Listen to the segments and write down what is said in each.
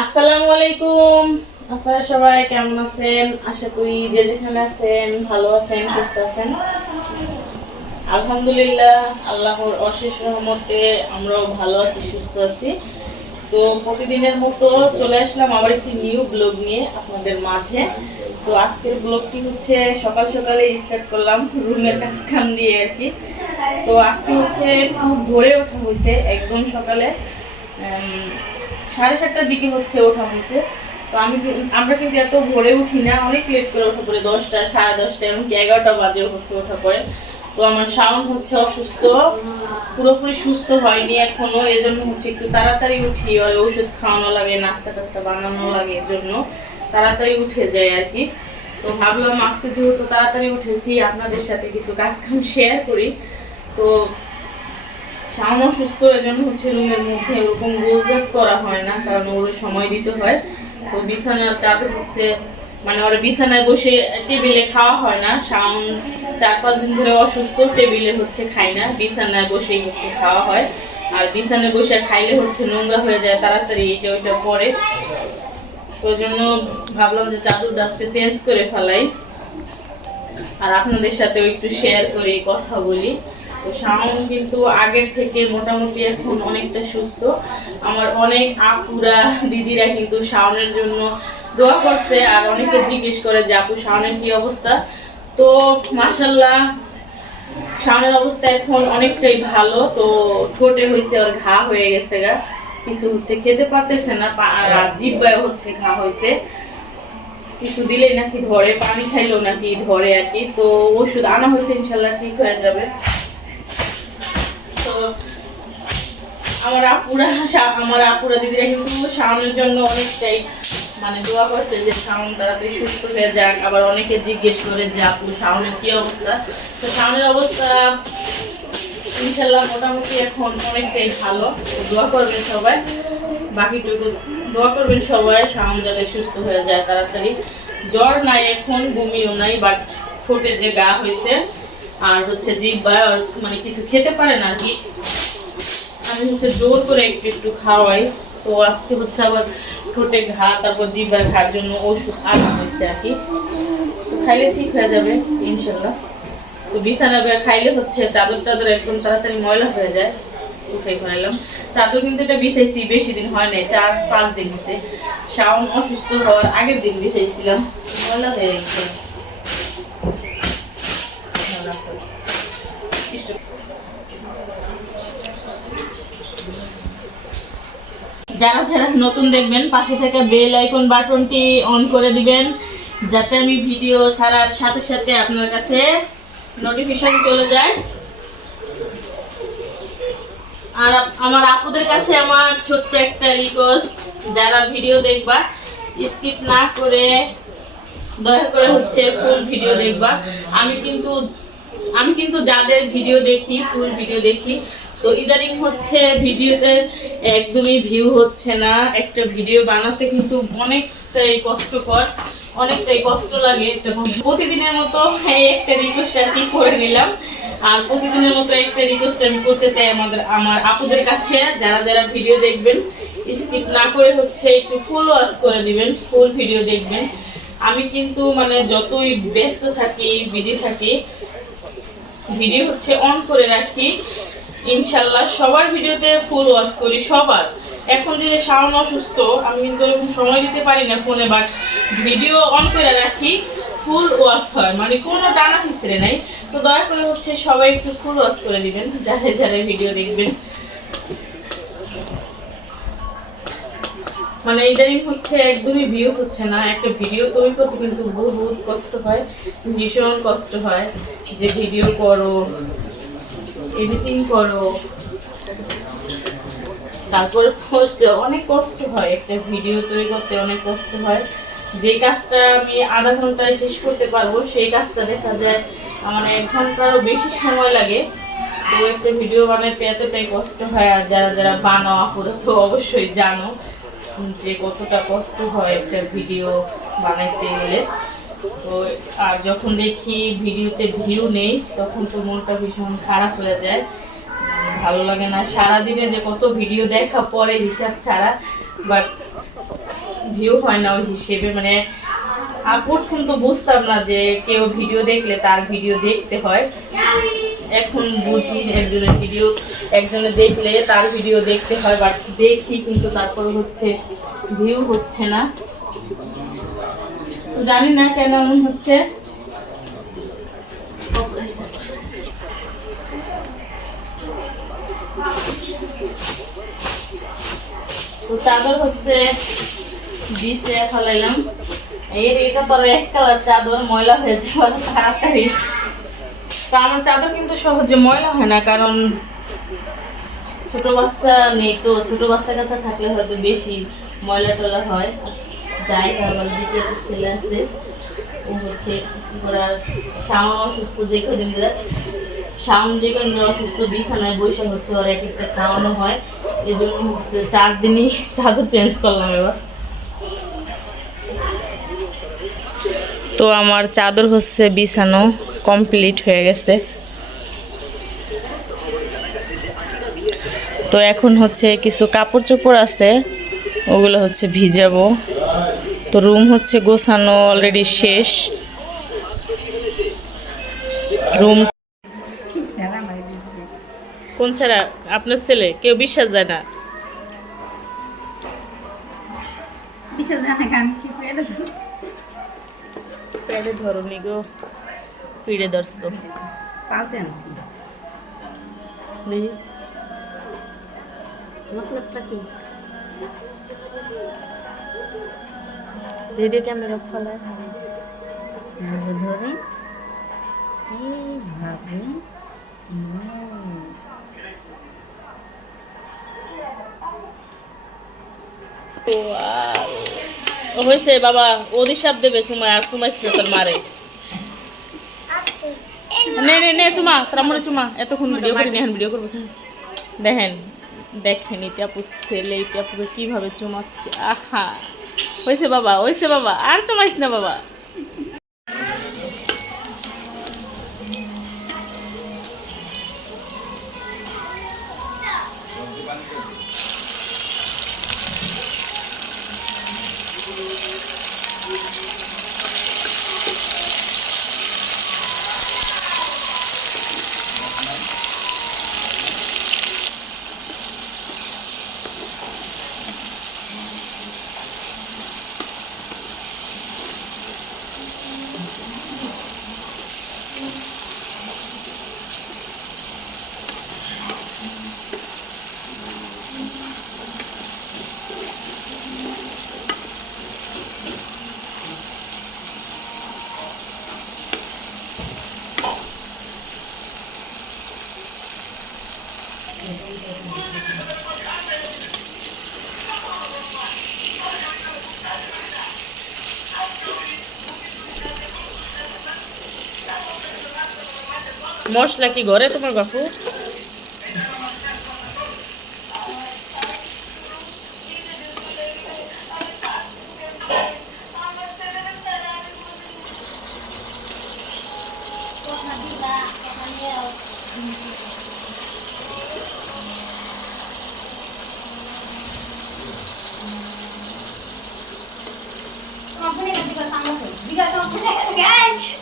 আসসালামু আলাইকুম। আপনারা সবাই কেমন আছেন? আশা করি যে যেখানে আছেন ভালো আছেন, সুস্থ আছেন। আলহামদুলিল্লাহ, আল্লাহর অশেষ রহমতে আমরাও ভালো আছি, সুস্থ আছি। তো প্রতিদিনের মতো চলে আসলাম আবার একটি নিউ ব্লগ নিয়ে আপনাদের মাঝে। তো আজকের ব্লগটি হচ্ছে সকাল সকালে স্টার্ট করলাম রুমের কাজ কাম দিয়ে আর কি। তো আজকে হচ্ছে ভোরে ওঠা হয়েছে একদম সকালে। সাড়ে সাতটার দিকে হচ্ছে ওঠা হয়েছে। তো আমি আমরা কিন্তু এত ভোরে উঠি না, অনেক লেট করে ওঠা পড়ে, দশটা, সাড়ে দশটা, এমনকি এগারোটা বাজে হচ্ছে ওঠা পড়ে। তো আমার সাউন্ড হচ্ছে অসুস্থ, পুরোপুরি সুস্থ হয়নি এখনও জন্য হচ্ছে একটু তাড়াতাড়ি উঠি আর ওষুধ খাওয়ানো লাগে, নাস্তা টাস্তা বানানো লাগে এর জন্য তাড়াতাড়ি উঠে যায় আর কি। তো ভাবলাম আজকে যেহেতু তাড়াতাড়ি উঠেছি, আপনাদের সাথে কিছু কাজ কাম শেয়ার করি। তো শাওন অসুস্থ এজন্য হচ্ছে রুমের মধ্যে ওরকম গোছগাছ করা হয় না, কারণ ওর সময় দিতে হয়। তো বিছানার চাপে হচ্ছে মানে ওরা বিছানায় বসে টেবিলে খাওয়া হয় না শাওন চার পাঁচ দিন ধরে অসুস্থ, টেবিলে হচ্ছে খায় না, বিছানায় বসেই হচ্ছে খাওয়া হয়। আর বিছানায় বসে খাইলে হচ্ছে নোংরা হয়ে যায়, তাড়াতাড়ি এটা ওইটা পরে। ওই জন্য ভাবলাম যে চাদর ডাস্টকে চেঞ্জ করে ফেলাই। আর আপনাদের সাথেও একটু শেয়ার করে, কথা বলি। শাওন কিন্তু আগের থেকে মোটামুটি এখন অনেকটা সুস্থ। আমার অনেক আপুরা, দিদিরা কিন্তু শাওনের জন্য দোয়া করছে আর অনেকে জিজ্ঞেস করে যে, আপু, শাওনের অবস্থা? তো মাসাল্লাহ শাওনের অবস্থা এখন অনেকটাই ভালো। তো ঠোঁটে হয়েছে ওর ঘা হয়ে গেছে গা। কিছু হচ্ছে খেতে পারতেছে না জিব্বায় হচ্ছে, ঘা হয়েছে কিছু দিলেই নাকি ধরে, পানি খাইলেও নাকি ধরে আর কি। তো ওষুধ আনা হয়েছে ইনশাল্লাহ ঠিক হয়ে যাবে। আমার আপুরা আমার আপুরা দিদিরা কিন্তু শাওনের জন্য অনেকটাই মানে দোয়া করছে যে শাওন তাড়াতাড়ি সুস্থ হয়ে যাক। আবার অনেকে জিজ্ঞেস করে যে আপু, শাওনের কি অবস্থা? তো শাওনের অবস্থা ইনশাল্লাহ মোটামুটি এখন অনেকটাই ভালো। দোয়া করবেন সবাই। বাকিটুকু দোয়া করবেন সবাই, শাওন যাতে সুস্থ হয়ে যায় তাড়াতাড়ি। জ্বর নাই, এখন বমিও নাই বাট ঠোঁটে যে গা হয়েছে আর হচ্ছে জিব্বা আর মানে কিছু খেতে পারে না কি আমি হচ্ছে জোর করে একটু একটু খাওয়াই। তো আজকে হচ্ছে আবার ঠোঁটে ঘা, তারপর জিব্বার ঘার জন্য ওষুধ আনা হয়েছে আর কি। খাইলে ঠিক হয়ে যাবে ইনশাল্লাহ তো বিছানা খাইলে হচ্ছে চাদর টাদর একদম তাড়াতাড়ি ময়লা হয়ে যায়। উঠে ফেলাম চাদর কিন্তু এটা বিছাইছি, বেশি দিন হয় নাই, চার পাঁচ দিন হয়েছে শাওন অসুস্থ হওয়ার আগের দিন বিছাইছিলাম, ময়লা হয়ে গেছে। যারা যারা নতুন দেখবেন, পাশে থাকা বেল আইকন বাটনটি অন করে দিবেন, যাতে আমি ভিডিও ছাড়ার সাথে সাথে আপনার কাছে নোটিফিকেশন চলে যায়। আর আমার আপুদের কাছে আমার ছোট্ট একটা রিকোয়েস্ট যারা ভিডিও দেখবা স্কিপ না করে দয়া করে হচ্ছে ফুল ভিডিও দেখবা। আমি কিন্তু আমি কিন্তু যাদের ভিডিও দেখি ফুল ভিডিও দেখি তো ইদানিং হচ্ছে ভিডিওতে একদমই ভিউ হচ্ছে না। একটা ভিডিও বানাতে কিন্তু অনেকটাই কষ্টকর, অনেকটাই কষ্ট লাগে। তো প্রতিদিনের মতো এই একটা রিকোয়েস্ট আর কি করে নিলাম। আর প্রতিদিনের মতো একটা রিকোয়েস্ট আমি করতে চাই আমাদের, আমার আপুদের কাছে। যারা যারা ভিডিও দেখবেন স্কিপ না করে হচ্ছে একটু ফুল ওয়াচ করে দিবেন ফুল ভিডিও দেখবেন। আমি কিন্তু মানে যতই ব্যস্ত থাকি বিজি থাকি ভিডিও হচ্ছে অন করে রাখি। ইনশাল্লাহ সবার ভিডিওতে ফুল ওয়াচ করি, সবার। এখন যে শাওন অসুস্থ, আমি কিন্তু এরকম সময় দিতে পারি না ফোনে বাট ভিডিও অন করে রাখি ফুল ওয়াচ হয়। মানে কোনো টানা হিসেবে নাই। তো দয়া করে হচ্ছে সবাই একটু ফুল ওয়াচ করে দিবেন, যারা যারা ভিডিও দেখবেন। মানে ইদানিং হচ্ছে একদমই ভিউজ হচ্ছে না, একটা ভিডিও তৈরি করতে কিন্তু বহুত কষ্ট হয়, ভীষণ কষ্ট হয় যে ভিডিও করো। এডিটিং করো। তারপরে পোস্ট অনেক কষ্ট হয় একটা ভিডিও তৈরি করতে, অনেক কষ্ট হয়। যে কাজটা আমি আধা ঘন্টায় শেষ করতে পারব, সেই কাজটা দেখা যায় মানে এক ঘন্টারও বেশি সময় লাগে। তো একটা ভিডিও বানাতে এতটাই কষ্ট হয়, আর যারা যারা বানাও পুরো তো অবশ্যই জানো যে কতটা কষ্ট হয় একটা ভিডিও বানাইতে গেলে। তো, আর যখন দেখি ভিডিওতে ভিউ নেই, তখন তো মনটা ভীষণ খারাপ হয়ে যায়। ভালো লাগে না। সারাদিনে যে কত ভিডিও দেখা পরে হিসাব ছাড়া বাট ভিউ হয় না ওই হিসেবে। মানে প্রথম তো বুঝতাম না যে কেউ ভিডিও দেখলে তার ভিডিও দেখতে হয়। এখন বুঝি একজনের ভিডিও একজনে দেখলে তার ভিডিও দেখতে হয় বাট দেখি কিন্তু তারপর হচ্ছে ভিউ হচ্ছে না। জানি না কেন এমন হচ্ছে চাদর হচ্ছে দিছে ফলাইলাম। এর এটা পরে এক কালার চাদর, ময়লা হয়ে যাওয়ার তাড়াতাড়ি। তো আমার চাদর কিন্তু সহজে ময়লা হয় না, কারণ ছোট বাচ্চা নেই তো, ছোট বাচ্চা কাচ্চা থাকলে হয়তো বেশি ময়লা টলা হয়। যাই তারপর দিকে ছেলে আছে। ও হচ্ছে ওরা শাওন অসুস্থ, যে কদিন ধরে শাওন যে কদিন অসুস্থ, বিছানায় বৈশাখ হচ্ছে ওরা এক একটা খাওয়ানো হয়। এই জন্য হচ্ছে চার দিনই চাদর চেঞ্জ করলাম এবার। তো আমার চাদর হচ্ছে বিছানো কমপ্লিট হয়ে গেছে। তো এখন হচ্ছে কিছু কাপড় চোপড় আছে, ওগুলো হচ্ছে ভিজাবো। তো রুম হচ্ছে গোছানো অলরেডি শেষ। রুম কোন ছাড়া? আপনার ছেলে? কেউ বিশ্বাস যায় না? বিশেষ জানে আমি কি করে ধরছি? পেড়ে ধরনি গো। পিড়ে ধরছো। পালতে আনছি। মতলবটা কি? ভিডিও ক্যামেরা ফলায় এভাবে ধরে এইভাবে হয়েছে বাবা অভিশাপ দেবে সুমায় আর সুমাই ছিল তোর মারে। নে নে নে চুমা তোরা মনে চুমা এতক্ষণ ভিডিও করি এখন ভিডিও করব দেখেন দেখেন ইতিহাপু ছেলে ইতিহাপুকে কীভাবে চুমাচ্ছে আহা। হয়েছে বাবা হয়েছে বাবা আর চুমাইস না বাবা মশলা কি ঘরে তোমার বাপু? সামনে দাও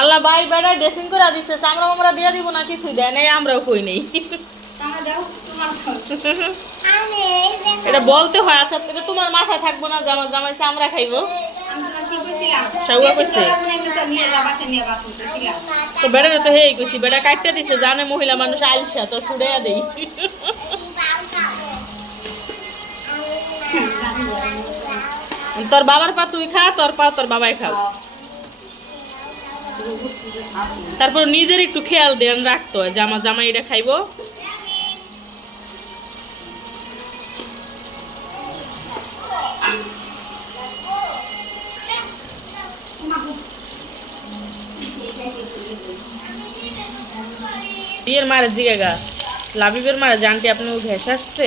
আল্লাহ ভাই বেড়া ড্রেসিং করে দিচ্ছে চামড়া মামড়া দিয়ে দিব না কিছুই দেয় নাই আমরাও কই নেই। সামনে দাও তোমার এটা বলতে হয় আচ্ছা এটা তোমার মাথায় থাকব না আমার জামাই চামড়া খাইবো। আমি তোমার কি কইছিলাম? সাউয়া কইছে? এমনি তো নিয়ে যা বাসা নিয়ে বাসন কইছিলাম তো বেড়া তো হেই কইছি বেড়া কাটতে দিছে জানে মহিলা মানুষ আলসা তো ছুড়ে দেই। তোর বাবার পা তুই খা তোর পা তোর বাবাই খাও। তারপর নিজের একটু খেয়াল দেন, রাখতো হয়। যে আমার জামাই এটা খাইবো। বিয়ের মারে জিগেগা। লাবিবের মারে জানটি আপনি ঘেস আসছে?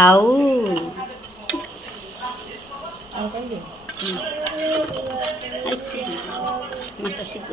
আউ আঙ্কাল আরেকটু মাছটা সিদ্ধ